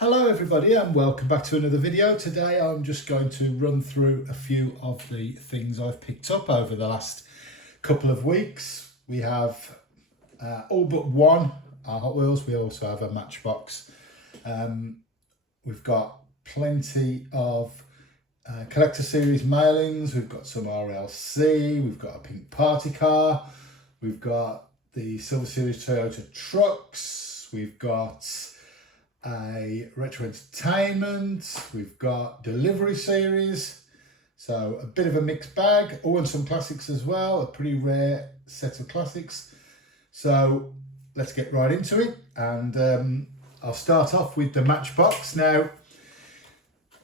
Hello everybody and welcome back to another video. Today I'm just going to run through a few of the things I've picked up over the last couple of weeks. We have all but one our Hot Wheels. We also have a Matchbox. We've got plenty of collector series mailings. We've got some RLC. We've got a pink party car. We've got the Silver Series Toyota trucks. We've got a retro entertainment, we've got delivery series, so a bit of a mixed bag. Oh, and some classics as well, a pretty rare set of classics. So let's get right into it, and I'll start off with the Matchbox. Now,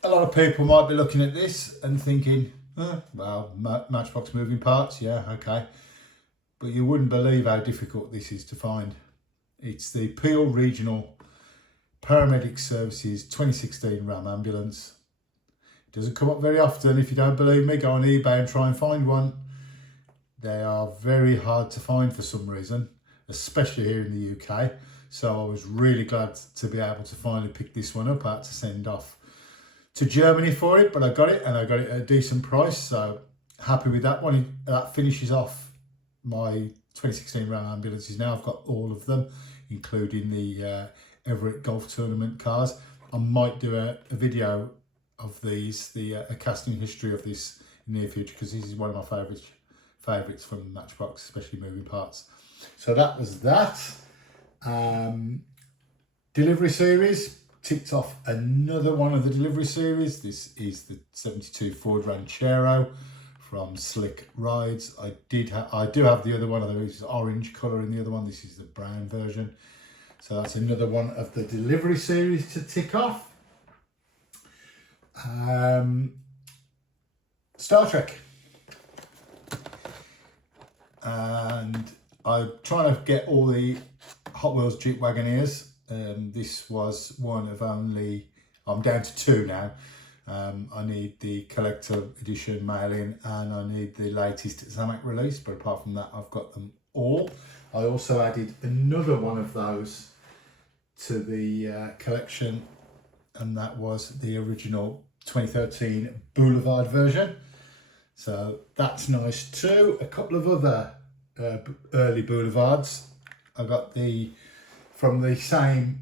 a lot of people might be looking at this and thinking, well, Matchbox moving parts, yeah, okay, but you wouldn't believe how difficult this is to find. It's the Peel Regional Paramedic Services 2016 Ram ambulance. It doesn't come up very often. If you don't believe me, go on eBay and try and find one. They are very hard to find for some reason, especially here in the UK. So I was really glad to be able to finally pick this one up. I had to send off to Germany for it, but I got it, and I got it at a decent price. So happy with that one. That finishes off my 2016 Ram ambulances. Now I've got all of them, including the Everett Golf Tournament cars. I might do a video of these, a casting history of this in the near future, because this is one of my favourites from Matchbox, especially moving parts. So that was that. Delivery series, ticked off another one of the delivery series. This is the 72 Ford Ranchero from Slick Rides. I do have the other one. There is orange colour in the other one. This is the brown version. So that's another one of the delivery series to tick off. Star Trek. And I'm trying to get all the Hot Wheels Jeep Wagoneers. This was one of only, I'm down to two now. I need the collector edition mailing, and I need the latest Zamak release, but apart from that, I've got them all. I also added another one of those to the collection, and that was the original 2013 Boulevard version. So that's nice too. A couple of other early Boulevards. I got from the same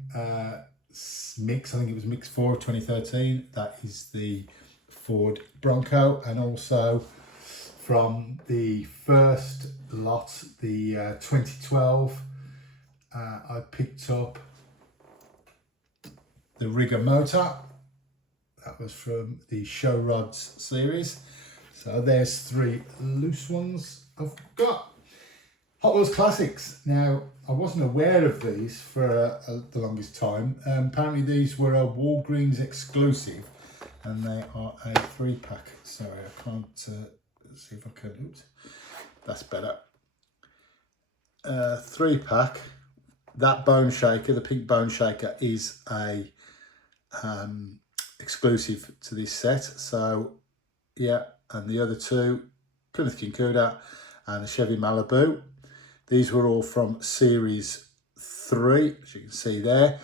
mix, I think it was mix 4 of 2013. That is the Ford Bronco, and also from the first lot, the 2012, I picked up the Rigger Motor. That was from the Show Rods series. So there's three loose ones I've got. Hot Wheels Classics. Now, I wasn't aware of these for the longest time. Apparently these were a Walgreens exclusive, and they are a 3-pack. Sorry, I can't see if I can. Oops, that's better. 3-pack. That bone shaker, the pink bone shaker, is a exclusive to this set. So yeah, and the other two, Plymouth King Cuda and the Chevy Malibu. These were all from Series 3, as you can see there.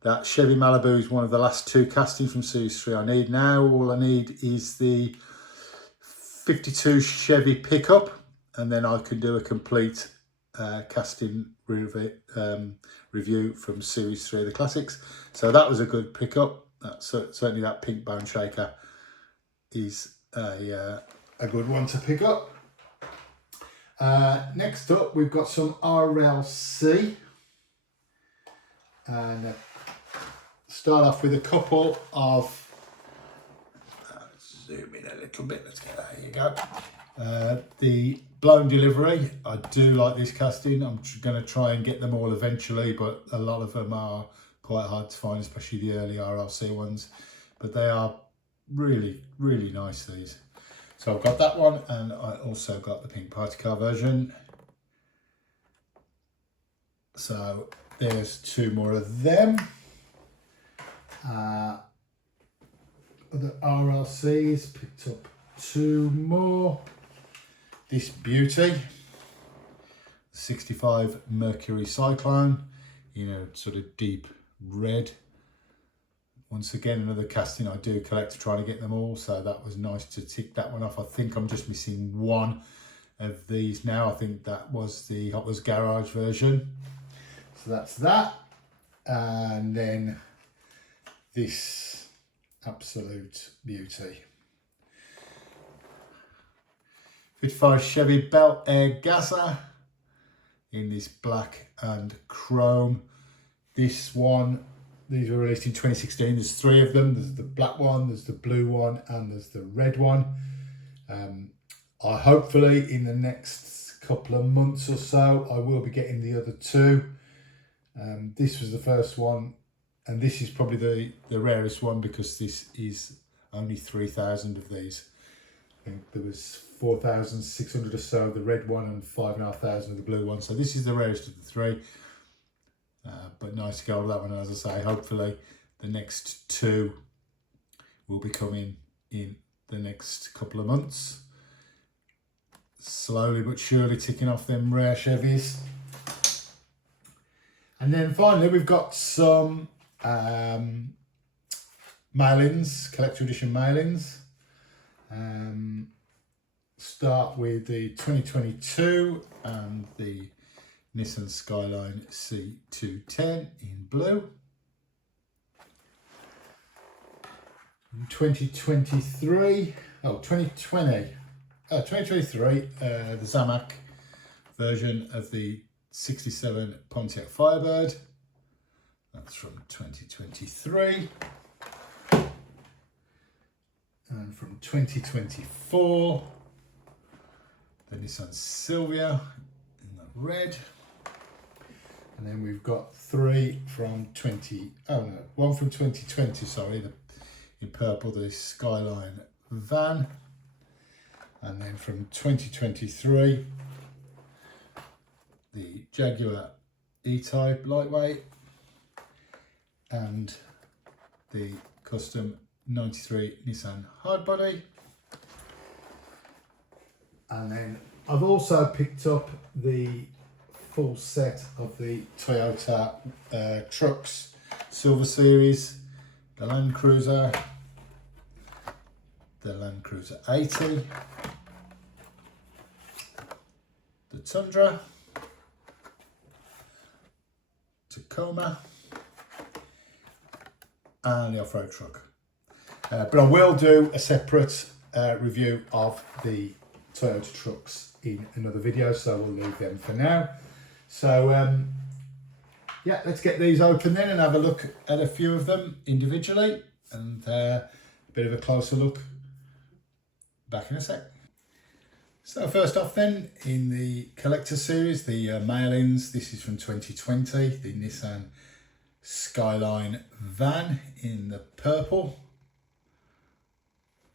That Chevy Malibu is one of the last two castings from Series 3 I need now. All I need is the 52 Chevy pickup, and then I can do a complete casting review from Series 3 of the classics. So that was a good pickup. Certainly that pink bone shaker is a good one to pick up. Next up, we've got some RLC, and start off with a couple of, zoom in a little bit, let's get that, here you go. The blown delivery, I do like this casting. I'm going to try and get them all eventually, but a lot of them are quite hard to find, especially the early RLC ones, but they are really, really nice, these. So I've got that one, and I also got the pink party car version. So there's two more of them. Other RLCs, picked up two more. This beauty, 65 Mercury Cyclone, you know, sort of deep red. once again, another casting I do collect to try to get them all, so that was nice to tick that one off. I think I'm just missing one of these now. I think that was the Hot Wheels Garage version. So that's that. And then this absolute beauty. 55 Chevy Bel Air Gasser in this black and chrome. This one, these were released in 2016. There's three of them. There's the black one, there's the blue one, and there's the red one. I hopefully in the next couple of months or so, I will be getting the other two. This was the first one, and this is probably the rarest one because this is only 3,000 of these. I think there was 4,600 or so of the red one and 5,500 of the blue one. So this is the rarest of the three. But nice to get hold of that one. And as I say, hopefully the next two will be coming in the next couple of months. Slowly but surely ticking off them rare Chevys. And then finally we've got some mail-ins, collector edition mail-ins. Start with the 2022 and the Nissan Skyline C210 in blue. In 2023, the Zamac version of the 67 Pontiac Firebird. That's from 2023. And from 2024, the Nissan Silvia in the red. And then we've got one from 2020, sorry, in purple, the Skyline van. And then from 2023, the Jaguar E-Type lightweight and the custom 93 Nissan hardbody. And then I've also picked up the full set of the Toyota trucks, Silver Series, the Land Cruiser, the Land Cruiser 80, the Tundra, Tacoma, and the off-road truck. But I will do a separate review of the Toyota trucks in another video, so we'll leave them for now. So yeah, let's get these open then and have a look at a few of them individually, and a bit of a closer look back in a sec. So first off then, in the collector series, the mail-ins, this is from 2020, the Nissan Skyline van in the purple.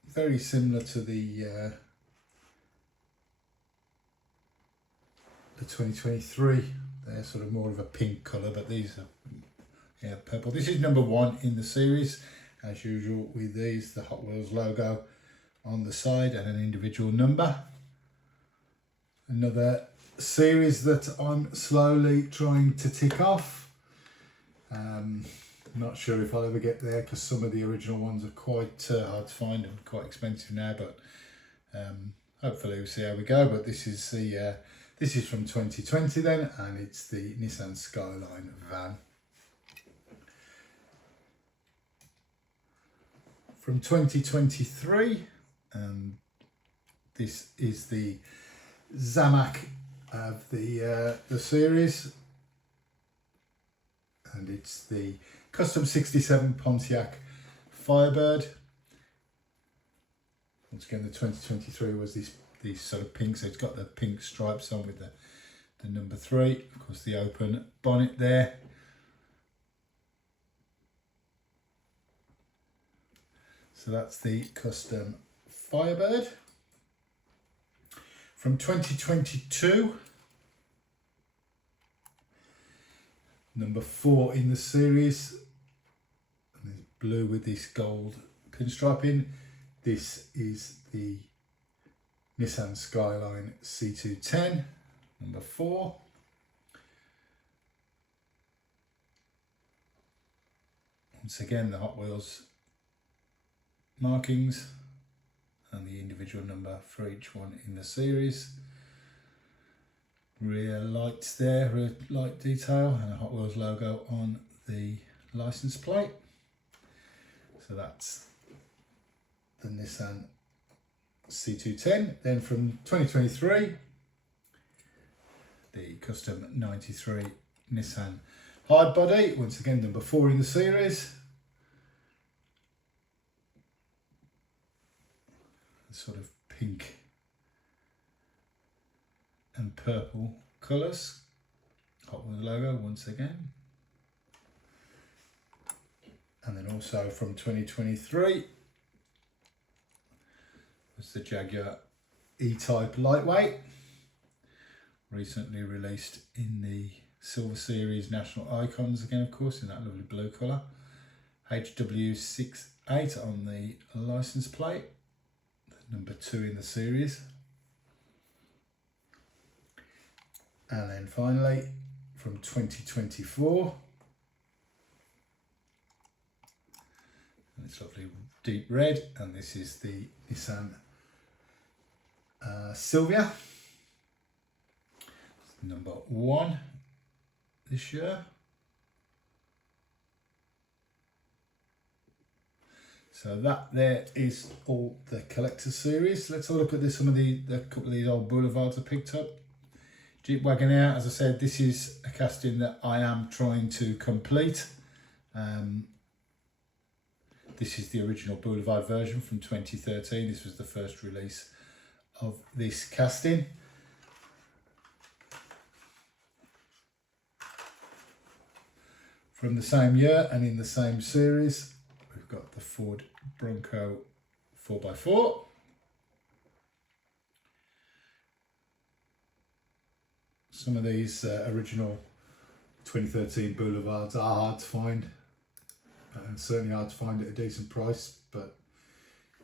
Very similar to the 2023. They're sort of more of a pink colour, but these are purple. This is number one in the series, as usual with these, the Hot Wheels logo on the side and an individual number. Another series that I'm slowly trying to tick off. Not sure if I'll ever get there because some of the original ones are quite hard to find and quite expensive now, but hopefully we'll see how we go. But this is the this is from 2020 then, and it's the Nissan Skyline van. From 2023, this is the Zamac of the series, and it's the custom 67 Pontiac Firebird. Once again, the 2023 was these sort of pink, so it's got the pink stripes on with the number 3, of course the open bonnet there. So that's the custom Firebird. From 2022, number 4 in the series, and there's blue with this gold pinstriping. This is the Nissan Skyline C210, number 4. Once again, the Hot Wheels markings and the individual number for each one in the series. Rear lights there, rear light detail, and a Hot Wheels logo on the license plate. So that's the Nissan C210. Then from 2023, the custom 93 Nissan hard body, once again number 4 in the series. Sort of pink and purple colours. Hot Wheels logo once again. And then also from 2023 was the Jaguar E-Type Lightweight, recently released in the Silver Series National Icons again, of course, in that lovely blue colour. HW68 on the license plate, number 2 in the series. And then finally from 2024, it's lovely deep red, and this is the Nissan Silvia, number 1 this year. So that there is all the collector series. Let's have a look at some of the couple of these old boulevards I picked up. Jeep Wagoneer, as I said, this is a casting that I am trying to complete. This is the original Boulevard version from 2013. This was the first release of this casting. From the same year and in the same series, we've got the Ford Bronco 4x4. Some of these original 2013 Boulevards are hard to find, and certainly hard to find at a decent price, but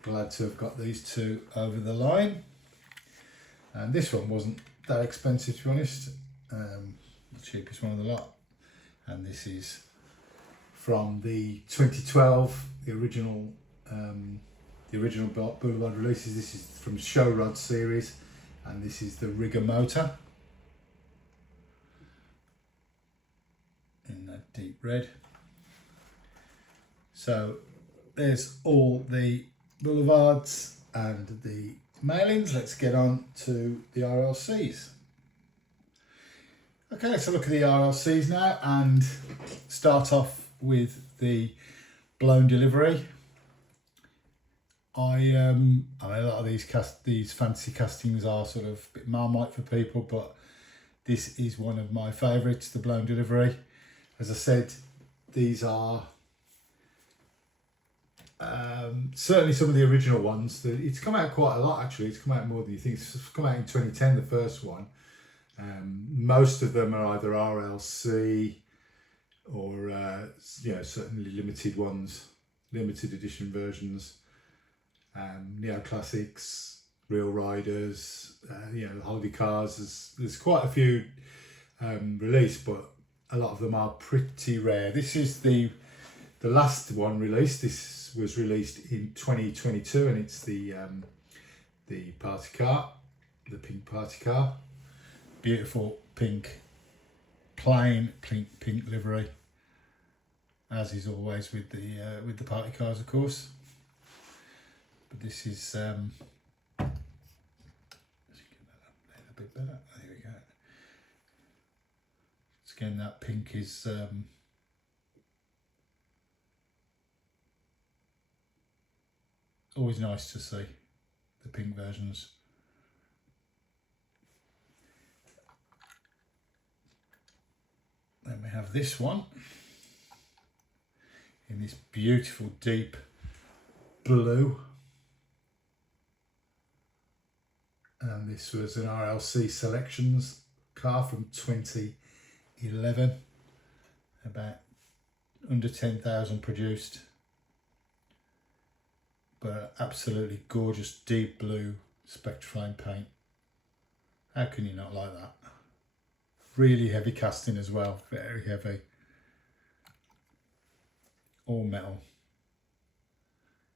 glad to have got these two over the line. And this one wasn't that expensive, to be honest, the cheapest one of the lot. And this is from the 2012, the original Boulevard releases. This is from Show Rod series, and this is the Rigger motor in that deep red. So there's all the Boulevards and the mailings. Let's get on to the RLCs. Okay, let's have a look at the RLCs now and start off with the blown delivery. I mean, a lot of these fantasy castings are sort of a bit Marmite for people, but this is one of my favourites, the blown delivery. As I said, these are certainly some of the original ones. It's come out quite a lot, actually. It's come out more than you think. It's come out in 2010, the first one. Most of them are either RLC or certainly limited ones, limited edition versions, neo-classics, real riders, holiday cars. There's quite a few released, but a lot of them are pretty rare. This is the last one released. This was released in 2022, and it's the party car, the pink party car. Beautiful pink, plain pink livery, as is always with the party cars, of course. But this is let's get that a bit better. There we go. Again, that pink is always nice to see, the pink versions. Then we have this one in this beautiful deep blue, and this was an RLC Selections car from 2011, about under 10,000 produced, but absolutely gorgeous deep blue Spectraflame paint. How can you not like that? Really heavy casting as well, very heavy. all metal.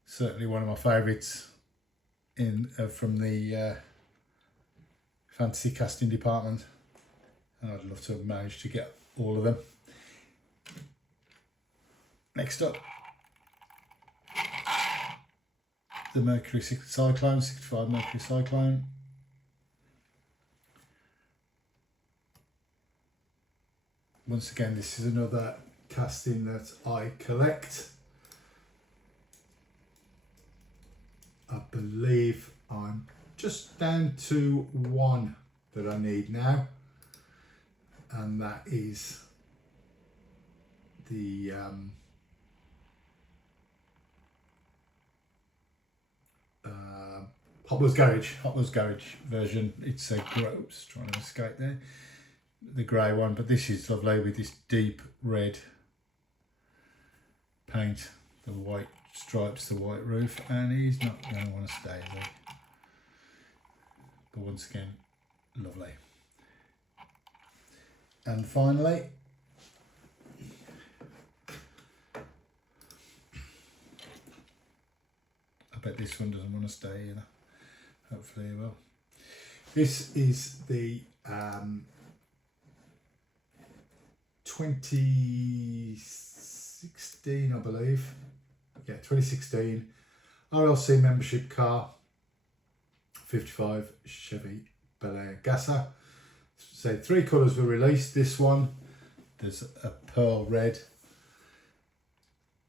Certainly one of my favourites from the fantasy casting department, and I'd love to have managed to get all of them. Next up, the Mercury Cyclone, 65 Mercury Cyclone. Once again, this is another casting that I collect. I believe I'm just down to one that I need now, and that is the Hot Wheels Garage version. It's a gross, trying to escape there, the grey one, but this is lovely with this deep red paint, the white stripes, the white roof, and he's not going to want to stay, is he? But once again, lovely. And finally, I bet this one doesn't want to stay either. Hopefully it will. This is the 2016, I believe. Yeah, 2016 RLC membership car, 55 Chevy Bel Air Gasser. So 3 colours were released. This one, there's a pearl red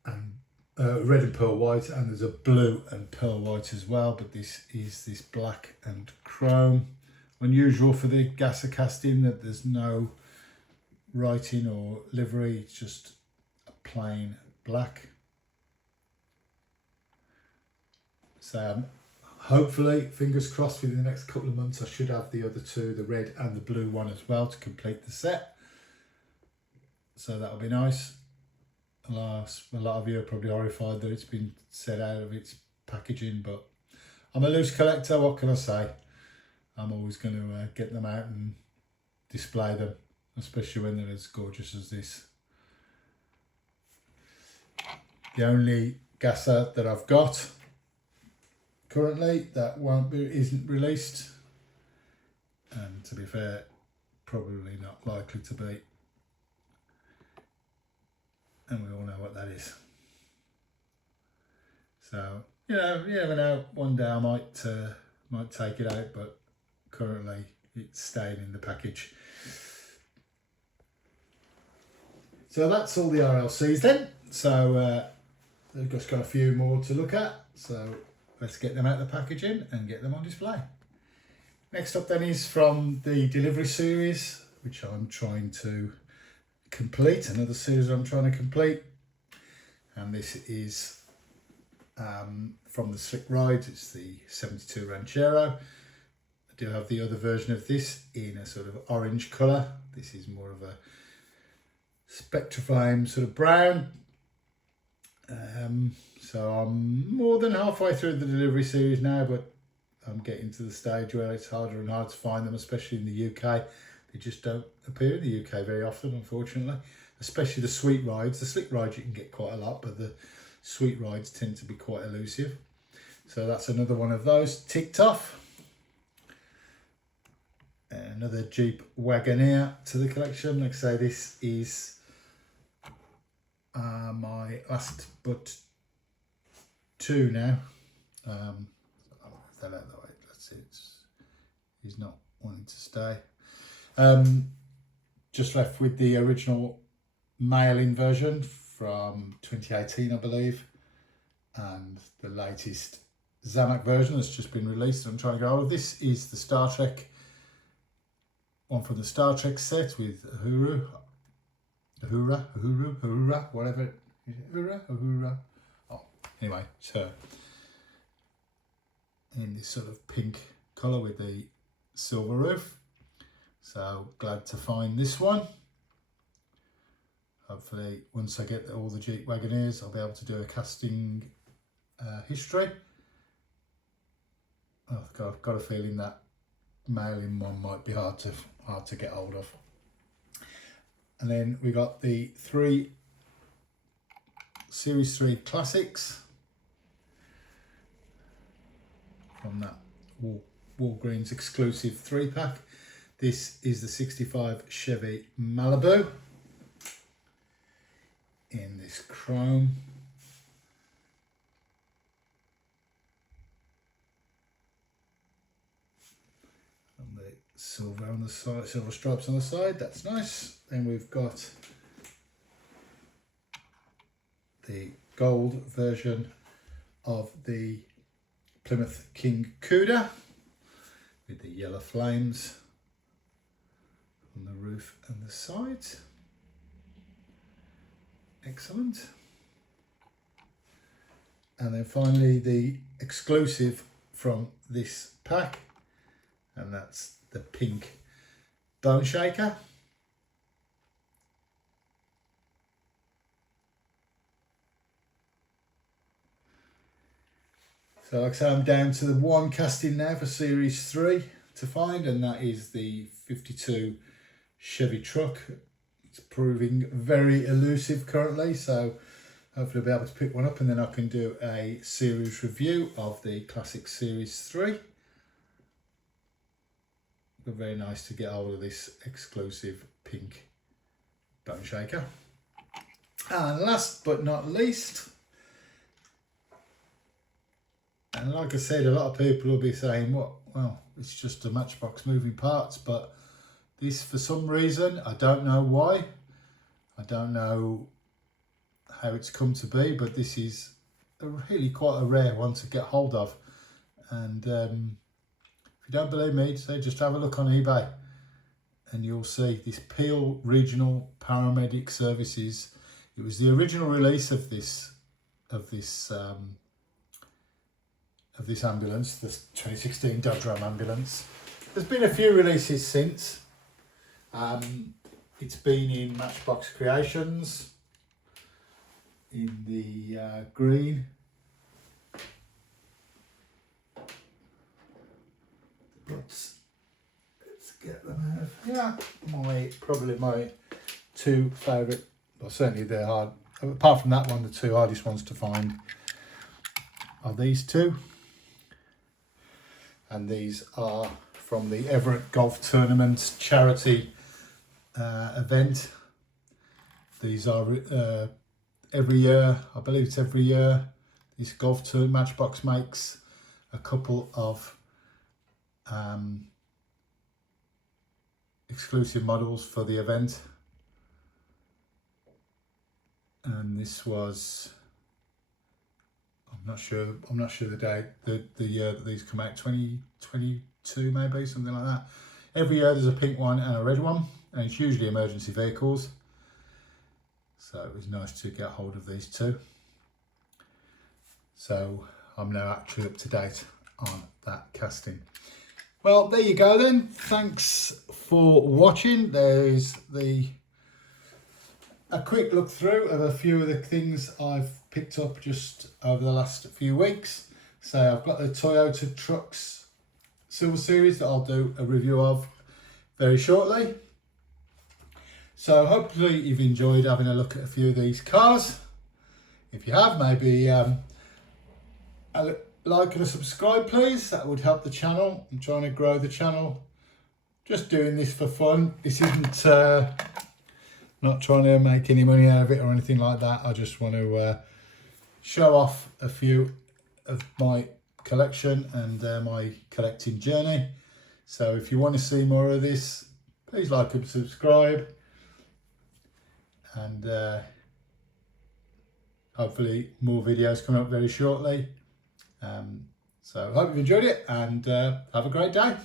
and red and pearl white, and there's a blue and pearl white as well, but this is this black and chrome. Unusual for the Gasser casting that there's no writing or livery, it's just a plain black. So hopefully, fingers crossed, within the next couple of months I should have the other two, the red and the blue one as well, to complete the set. So that'll be nice. A lot of you are probably horrified that it's been set out of its packaging, but I'm a loose collector, what can I say? I'm always going to get them out and display them, especially when they're as gorgeous as this. The only Gasser that I've got currently that isn't released, and to be fair, probably not likely to be, and we all know what that is. So you never know, one day I might take it out, but currently it's staying in the package. So that's all the RLCs then. So we've just got a few more to look at, so let's get them out of the packaging and get them on display. Next up then is from the delivery series, which I'm trying to complete, another series I'm trying to complete. And this is from the Slick Ride, it's the 72 Ranchero. I do have the other version of this in a sort of orange colour. This is more of a Spectraflame sort of brown. So I'm more than halfway through the delivery series now, but I'm getting to the stage where it's harder and harder to find them, especially in the UK. They just don't appear in the UK very often, unfortunately, especially the sweet rides. The Slick Rides you can get quite a lot, but the sweet rides tend to be quite elusive. So that's another one of those ticked off. Another Jeep Wagoneer to the collection. Like I say, this is my last but two now. I'll move that out of the way. Let's see, he's not wanting to stay. Just left with the original mail-in version from 2018, I believe, and the latest Zamak version that's just been released. I'm trying to get hold of. This is the Star Trek one from the Star Trek set with Uhura, whatever. Is it Uhura? Oh, anyway, it's her in this sort of pink colour with the silver roof. So glad to find this one. Hopefully once I get all the Jeep Wagoneers, I'll be able to do a casting history. I've got a feeling that mail-in one might be hard to get hold of. And then we got the 3 Series 3 Classics from that Walgreens exclusive 3-pack. This is the 65 Chevy Malibu in this chrome. And the silver on the side, silver stripes on the side, that's nice. Then we've got the gold version of the Plymouth King Cuda with the yellow flames on the roof and the sides. Excellent. And then finally the exclusive from this pack, and that's the pink Bone Shaker. So like I say, I'm down to the one casting now for Series 3 to find, and that is the 52 Chevy truck. It's proving very elusive currently, so hopefully I'll be able to pick one up and then I can do a series review of the Classic Series 3. But very nice to get hold of this exclusive pink Bone Shaker. And last but not least, and like I said, a lot of people will be saying, "What? Well, it's just a Matchbox moving parts," but this, for some reason, I don't know why, I don't know how it's come to be, but this is really quite a rare one to get hold of. And if you don't believe me, say just have a look on eBay and you'll see this Peel Regional Paramedic Services. It was the original release of this ambulance, this 2016 Dodge Ram ambulance. There's been a few releases since. It's been in Matchbox Creations in the green. Let's get them out of here. Probably my two favourite, well, certainly they're hard, apart from that one, the two hardest ones to find are these two. And these are from the Everett Golf Tournament charity event. These are every year, I believe it's every year, this golf tour Matchbox makes a couple of exclusive models for the event. And this was, I'm not sure the date, the year that these come out, 2022 maybe, something like that. Every year there's a pink one and a red one, and it's usually emergency vehicles. So it was nice to get hold of these two. So I'm now actually up to date on that casting. Well, there you go then. Thanks for watching. There's a quick look through of a few of the things I've picked up just over the last few weeks. So I've got the Toyota Trucks Silver Series that I'll do a review of very shortly. So hopefully you've enjoyed having a look at a few of these cars. If you have, maybe a like and a subscribe please, that would help the channel. I'm trying to grow the channel, just doing this for fun. This isn't not trying to make any money out of it or anything like that. I just want to show off a few of my collection and my collecting journey. So if you want to see more of this, please like and subscribe, and hopefully more videos coming up very shortly. So I hope you've enjoyed it, and have a great day.